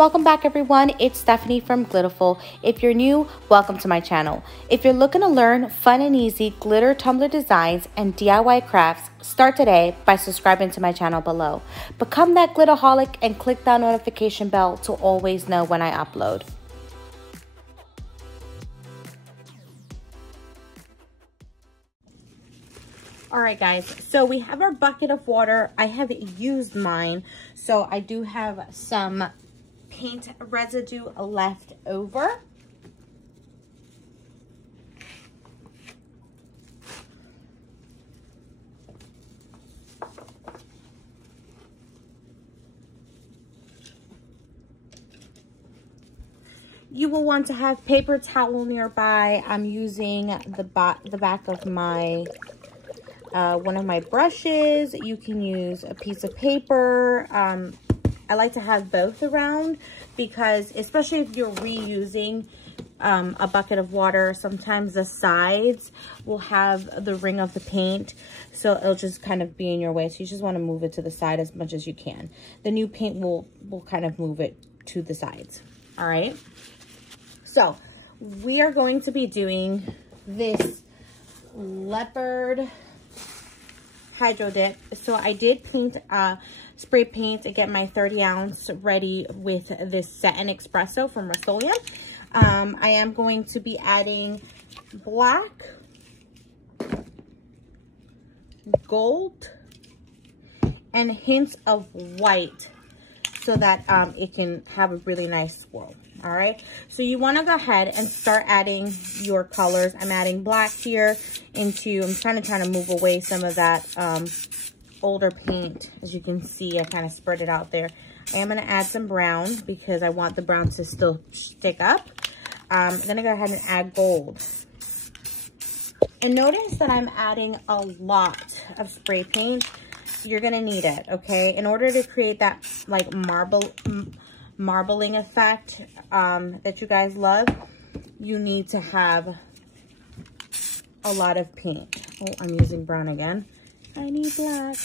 Welcome back everyone, it's Stephanie from Glitterful. If you're new, welcome to my channel. If you're looking to learn fun and easy glitter tumbler designs and DIY crafts, start today by subscribing to my channel below. Become that glitterholic and click that notification bell to always know when I upload. Alright guys, so we have our bucket of water. I have used mine, so I do have some paint residue left over. You will want to have paper towel nearby. I'm using the back of my one of my brushes. You can use a piece of paper. I like to have both around because especially if you're reusing a bucket of water, sometimes the sides will have the ring of the paint, so it'll just kind of be in your way. So you just want to move it to the side as much as you can. The new paint will kind of move it to the sides. All right. So we are going to be doing this Leopard Hydrodip. So I did paint spray paint to get my 30 ounce ready with this Satin Espresso from Rust-Oleum. I am going to be adding black, gold, and hints of white so that it can have a really nice swirl. All right, so you want to go ahead and start adding your colors. I'm adding black here into, I'm trying to move away some of that older paint. As you can see, I kind of spread it out there. I am going to add some brown because I want the brown to still stick up. I'm going to go ahead and add gold. And notice that I'm adding a lot of spray paint. You're going to need it, okay? In order to create that like marbling effect that you guys love, you need to have a lot of paint. Oh, I'm using brown again. I need black.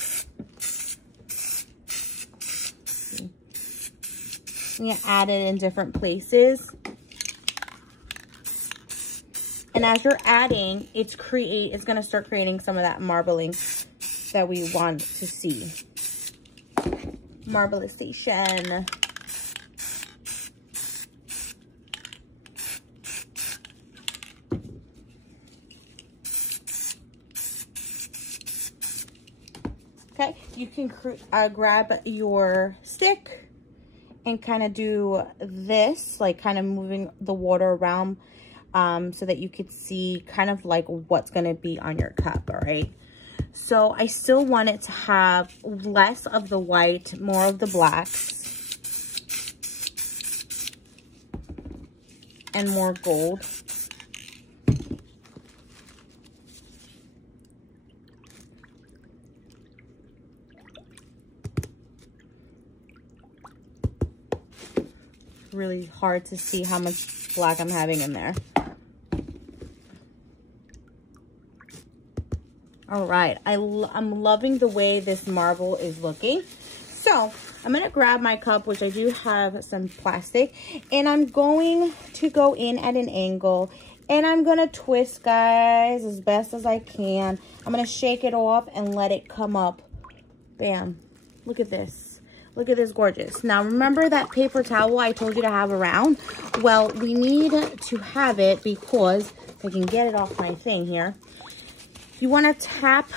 You add it in different places. And as you're adding, it's going to start creating some of that marbling that we want to see. Marbleization. Okay, you can grab your stick and kind of do this, like kind of moving the water around so that you could see kind of like what's going to be on your cup, all right? So I still want it to have less of the white, more of the blacks, and more gold. Really hard to see how much black I'm having in there. All right, I'm loving the way this marble is looking. So I'm gonna grab my cup, which I do have some plastic, and I'm going to go in at an angle, and I'm gonna twist, guys, as best as I can. I'm gonna shake it off and let it come up. Bam, look at this. Look at this gorgeous. Now, remember that paper towel I told you to have around? Well, we need to have it because, if I can get it off my thing here, you want to tap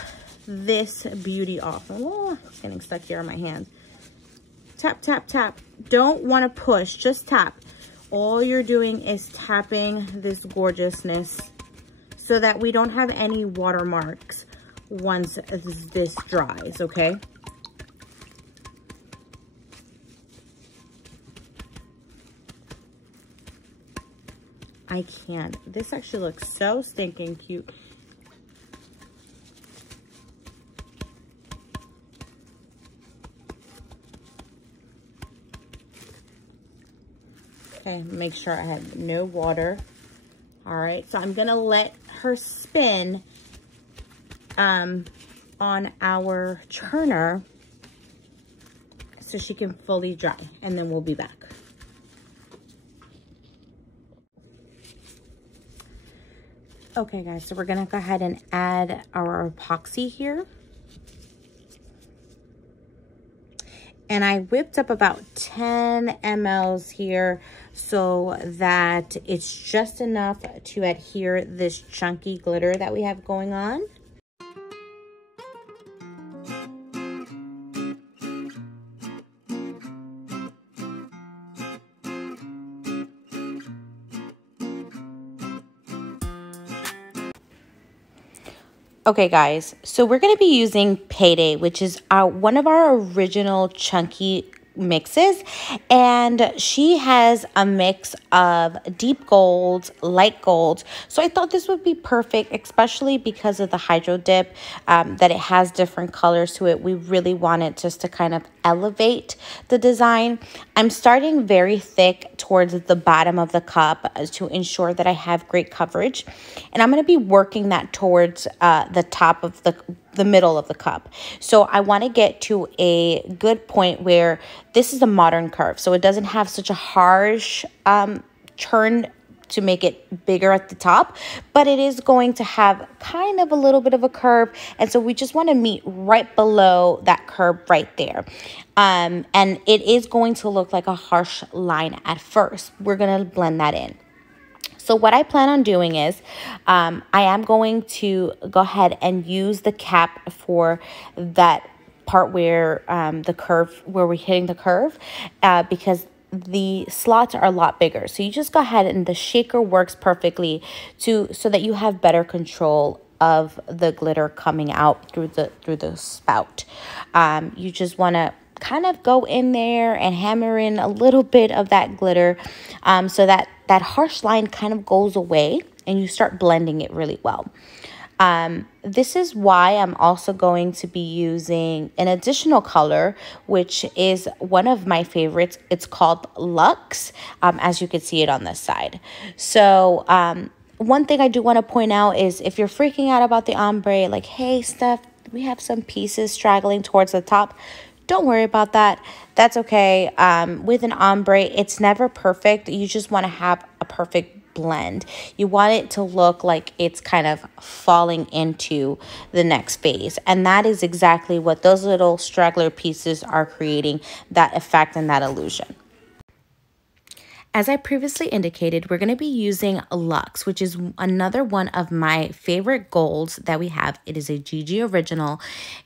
this beauty off. Oh, it's getting stuck here on my hand. Tap, tap, tap. Don't want to push, just tap. All you're doing is tapping this gorgeousness so that we don't have any watermarks once this dries, okay? I can't. This actually looks so stinking cute. Okay, make sure I have no water. All right, so I'm gonna let her spin on our churner so she can fully dry, and then we'll be back. Okay guys, so we're gonna go ahead and add our epoxy here. And I whipped up about 10 mLs here so that it's just enough to adhere this chunky glitter that we have going on. Okay guys, so we're going to be using Payday, which is one of our original chunky mixes, and she has a mix of deep golds, light golds, so I thought this would be perfect, especially because of the hydro dip, that it has different colors to it. We really wanted just to kind of elevate the design. I'm starting very thick towards the bottom of the cup to ensure that I have great coverage, and I'm going to be working that towards the top of the middle of the cup. So I want to get to a good point where this is a modern curve, so it doesn't have such a harsh turn to make it bigger at the top, but it is going to have kind of a little bit of a curve, and so we just want to meet right below that curve right there. And it is going to look like a harsh line at first. We're going to blend that in. So what I plan on doing is I am going to go ahead and use the cap for that part where the curve, where we're hitting the curve, because the slots are a lot bigger. So you just go ahead, and the shaker works perfectly so that you have better control of the glitter coming out through the spout. You just want to kind of go in there and hammer in a little bit of that glitter, so that harsh line kind of goes away and you start blending it really well. This is why I'm also going to be using an additional color, which is one of my favorites. It's called Luxe, as you can see it on this side. So one thing I do want to point out is, if you're freaking out about the ombre, like, hey Steph, we have some pieces straggling towards the top, don't worry about that. That's okay. With an ombre, it's never perfect. You just want to have a perfect blend. You want it to look like it's kind of falling into the next phase. And that is exactly what those little straggler pieces are creating, that effect and that illusion. As I previously indicated, we're going to be using Luxe, which is another one of my favorite golds that we have. It is a GG original.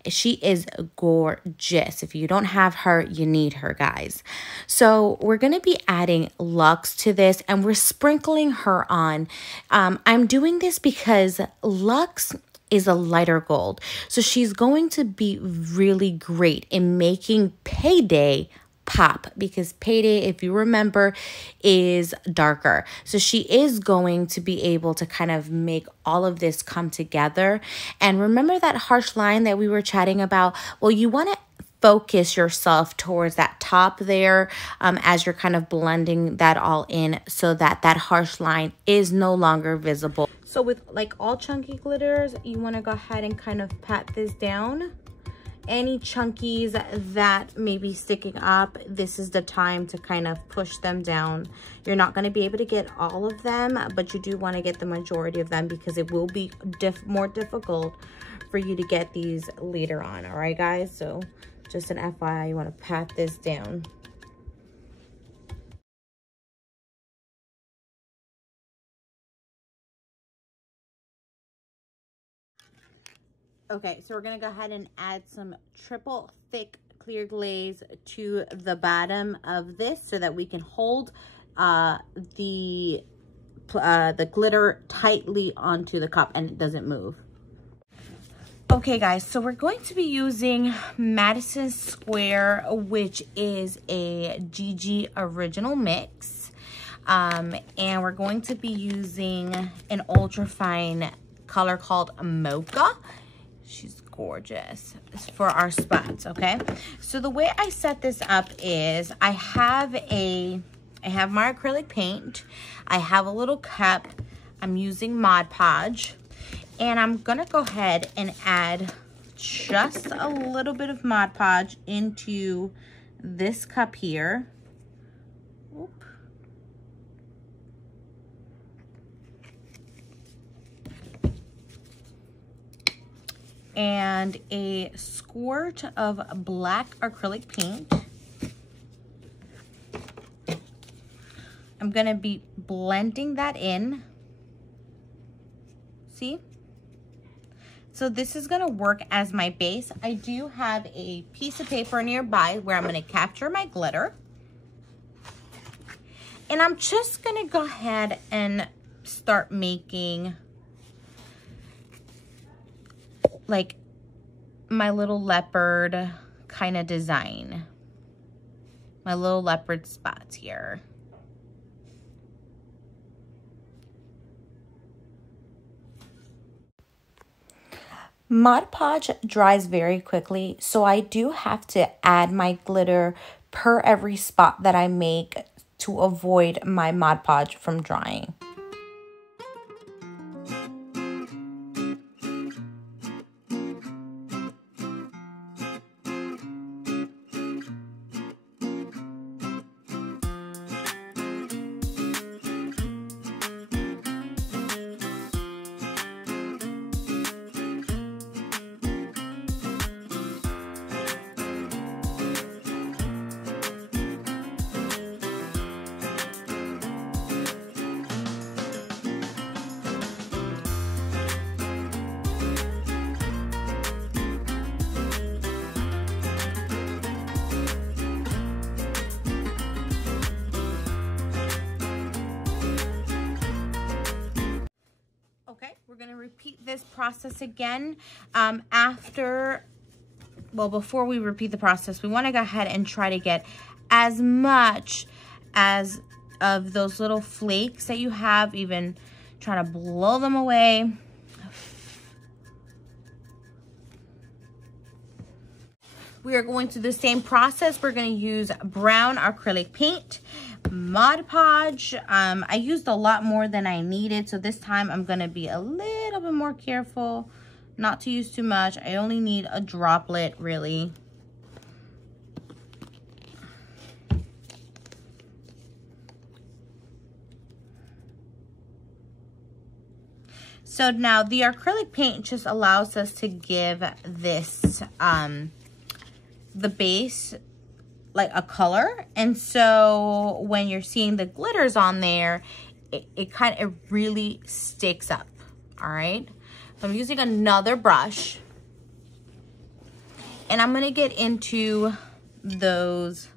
She is gorgeous. If you don't have her, you need her, guys. So we're going to be adding Luxe to this, and we're sprinkling her on. I'm doing this because Luxe is a lighter gold, so she's going to be really great in making Payday pop, because Payday, if you remember, is darker. So she is going to be able to kind of make all of this come together. And remember that harsh line that we were chatting about? Well, you want to focus yourself towards that top there, as you're kind of blending that all in, so that that harsh line is no longer visible. So with like all chunky glitters, you want to go ahead and kind of pat this down. Any chunkies that may be sticking up, this is the time to kind of push them down. You're not going to be able to get all of them, but you do want to get the majority of them, because it will be more difficult for you to get these later on. All right, guys? So just an FYI, you want to pat this down. Okay, so we're going to go ahead and add some triple thick clear glaze to the bottom of this, so that we can hold the glitter tightly onto the cup and it doesn't move. Okay guys, so we're going to be using Madison Square, which is a GG original mix. And we're going to be using an ultra fine color called Mocha. She's gorgeous. It's for our spots, okay? So the way I set this up is I have my acrylic paint. I have a little cup. I'm using Mod Podge. And I'm gonna go ahead and add just a little bit of Mod Podge into this cup here. Oop. and a squirt of black acrylic paint. I'm gonna be blending that in. See? So this is gonna work as my base. I do have a piece of paper nearby where I'm gonna capture my glitter. And I'm just gonna go ahead and start making like my little leopard kind of design. My little leopard spots here. Mod Podge dries very quickly, so I do have to add my glitter per every spot that I make to avoid my Mod Podge from drying. We're going to repeat this process again before we repeat the process, we want to go ahead and try to get as much as of those little flakes that you have, even trying to blow them away. We are going through the same process. We're going to use brown acrylic paint, Mod Podge. I used a lot more than I needed, so this time I'm going to be a little bit more careful not to use too much. I only need a droplet, really. So now the acrylic paint just allows us to give this the base like a color, and so when you're seeing the glitters on there, it really sticks up. All right, so I'm using another brush, and I'm gonna get into those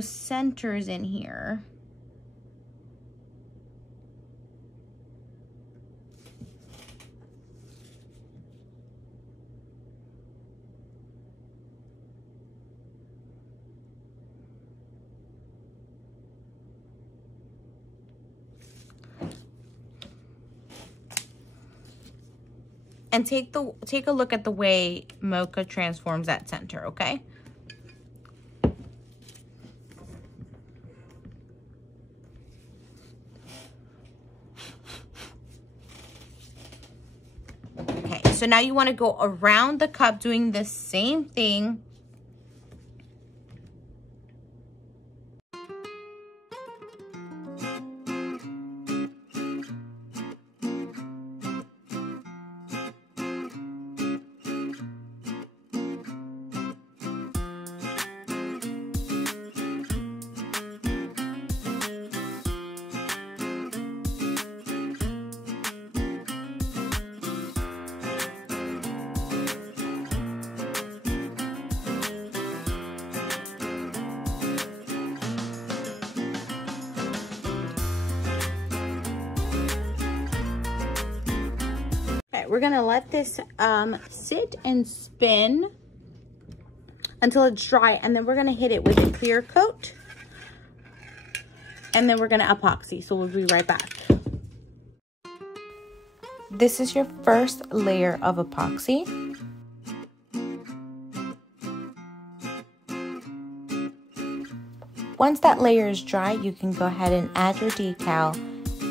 centers in here. And take a look at the way MOCHA transforms that center, okay? Okay, so now you want to go around the cup doing the same thing. We're gonna let this sit and spin until it's dry, and then we're gonna hit it with a clear coat, and then we're gonna epoxy. So we'll be right back. This is your first layer of epoxy. Once that layer is dry, you can go ahead and add your decal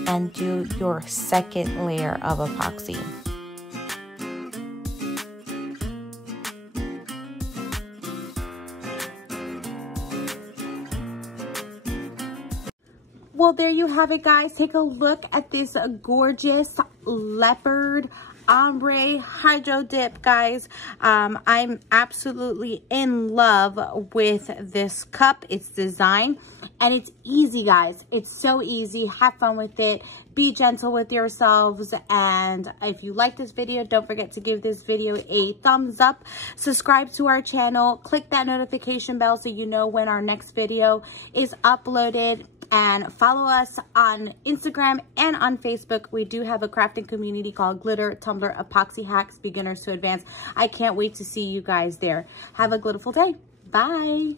and do your second layer of epoxy. well, there you have it, guys. Take a look at this gorgeous Leopard Ombré Hydrodip, guys. I'm absolutely in love with this cup, its design, and it's easy, guys. It's so easy. Have fun with it. Be gentle with yourselves. And if you like this video, don't forget to give this video a thumbs up. Subscribe to our channel. Click that notification bell so you know when our next video is uploaded. And follow us on Instagram and on Facebook. We do have a crafting community called Glitter Tumbler Epoxy Hacks, Beginners to Advanced. I can't wait to see you guys there. Have a glitterful day. Bye.